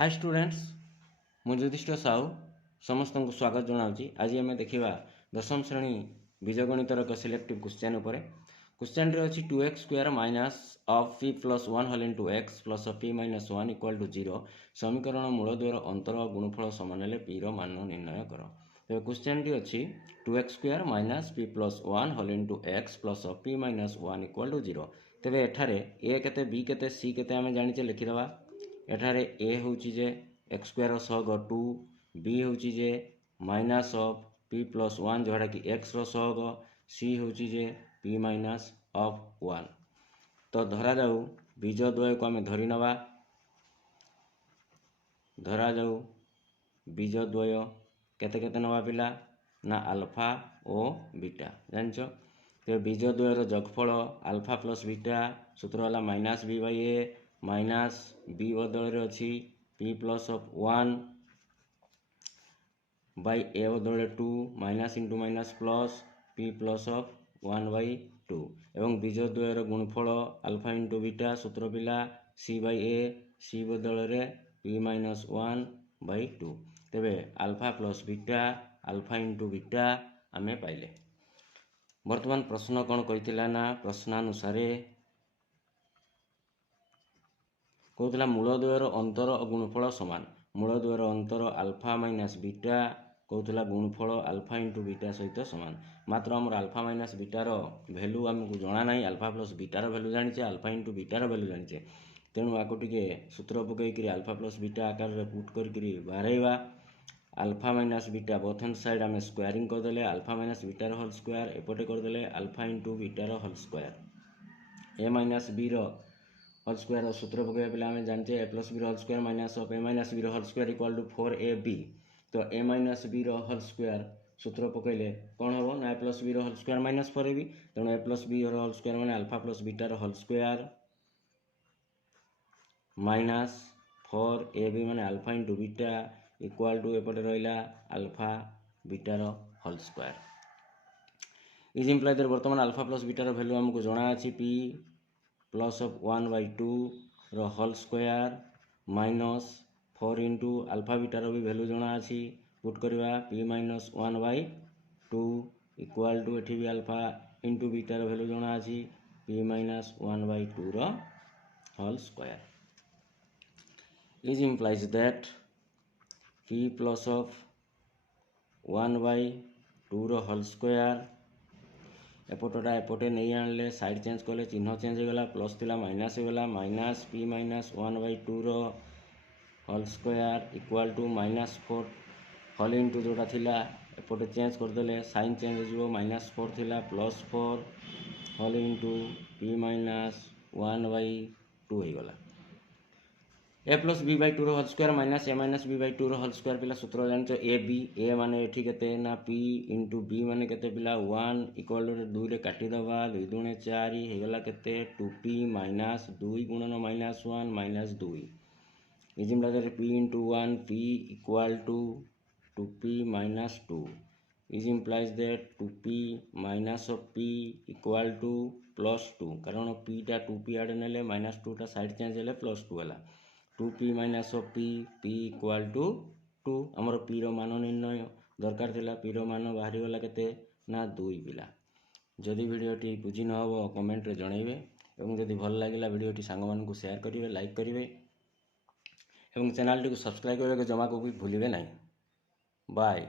Hi students मु युधिष्ठिर साहू समस्त को स्वागत जनावि। आज आम देखा दशम श्रेणी बीजगणितर एक सिलेक्टिव क्वेश्चन उपर। क्वेश्चन रे अछि 2x square minus of p plus 1 whole into x plus p minus 1 equal to 0 समीकरण मूलद्वयर अंतर और गुणफल समान हेले p रो मान निर्णय कर। तो क्वेश्चन टी अछि 2x square minus p plus 1 whole into x plus p minus 1 equal to 0। तेबे एठारे a केते b केते c केते आमे जानिचे लिखिदबा। एठारे a होची जे x स्क्वायर सहग 2, b होची जे माइनस ऑफ p प्लस 1 जोड़ा कि x रो सहग, c होची जे p माइनस ऑफ 1। तो धरा जाऊ बीज द्वय को आमे धरी नवा। धरा जाऊ बीज द्वय केते केते नवा पिला ना अल्फा और बीटा जानचो। तो बीज द्वय रो जोगफल अल्फा प्लस बीटा सूत्र वाला minus b by a minus b बदल रे अछि p plus of 1 by a बदल 2 minus into minus plus p plus of 1 by 2 एवं बीज द्वय रो गुणफल अल्फा इंटू बीटा सूत्र पिला c बाई a c बदल रे p माइनस 1 बाई 2। तेबे alpha plus beta alpha into beta आमे पाइले। वर्तमान प्रश्न कौन कही ना प्रश्नानुसार कहूला मूलद्वयर अंतर और गुणफल समान। मूलद्वयर अंतर अल्फा माइनस बीटा कहूला गुणफल अल्फा इंटू बीटा सहित समान। मात्र आमर अल्फा माइनस बीटार भैल्यू आमको जना ना। अल्फा प्लस बीटार भैल्यू जानिचे अल्फा इंटू बीटार भैल्यू जानिचे। तेणु आपको टे सूत्र पकईकि अल्फा प्लस बीटा आकार में पुट करके बाहरवा। Alpha minus beta both hand side आम स्क्वायरिंग करदे अल्फा माइनस बीटार होल स्क्वायर एपटे करदे अल्फा इंटू बीटार whole square. A minus B whole square सूत्र पकड़ा पे आम जानते A plus B whole square minus of A minus B whole square equal to 4ab। तो A minus B whole square सूत्र पकड़े कौन हम ना A plus B whole square minus 4ab। तेणु ए प्लस बी होल स्क्वायर मैंने alpha plus बीटार whole square minus 4ab मैंने alpha into beta equal to एपटे रहा अल्फा बीटार whole square. Is imply that वर्तमान अल्फा प्लस बीटार भैल्यू आमको जना अछि p प्लस ऑफ 1 बाई 2 रो whole square minus 4 into alpha बीटार भी भैल्यू जना अछि पुट करवा p minus 1 by 2 equal to एठी भी अल्फा इंटू बीटार भैल्यू जना अछि p माइनस 1 बाई 2 रो whole square. Is implies that p plus of 1 by 2 रो होल स्क्वायर एपटा एपटे नहीं आनले साइड चेंज कले चिन्ह चेंज होगा प्लस थिला माइनस होगा माइनस p माइनस 1 बाई 2 रो whole square equal to minus 4 whole into जोटा थिला एपटे चेंज करदे साइन चेंज हो माइनस 4 थिला plus 4 whole into p minus 1 by 2 हो गला। A plus B by 2 whole square minus A minus B by 2 whole square पिला सूत्र जान ए बी ए माने एठी केते ना p इंटू बी माने केते पिला 1 इक्वल टू 2 रे काटिदबा 2 दूने 4 हो गला केते 2p माइनस 2 गुणन minus 1 minus 2 is implies p into 1 p equal to 2p minus 2 is implies that 2p minus of p equal to plus 2 कारण p टा 2p आड़े नेले माइनस 2 टा साइड चेंज हेले प्लस 2 है 2p minus of p p equal to 2 आमर p रो मान निर्णय दरकार थिला p रो मान बाहरी गला केते ना 2 पिला। जदि वीडियोटी बुझी न हो कमेंट रे जणाइबे एवं जदि भल लागिला वीडियोटी सांग मान को शेयर करिवे लाइक करिवे एवं चैनल टी को सब्सक्राइब करबे जमा को भी भूलिबे नहीं। बाय।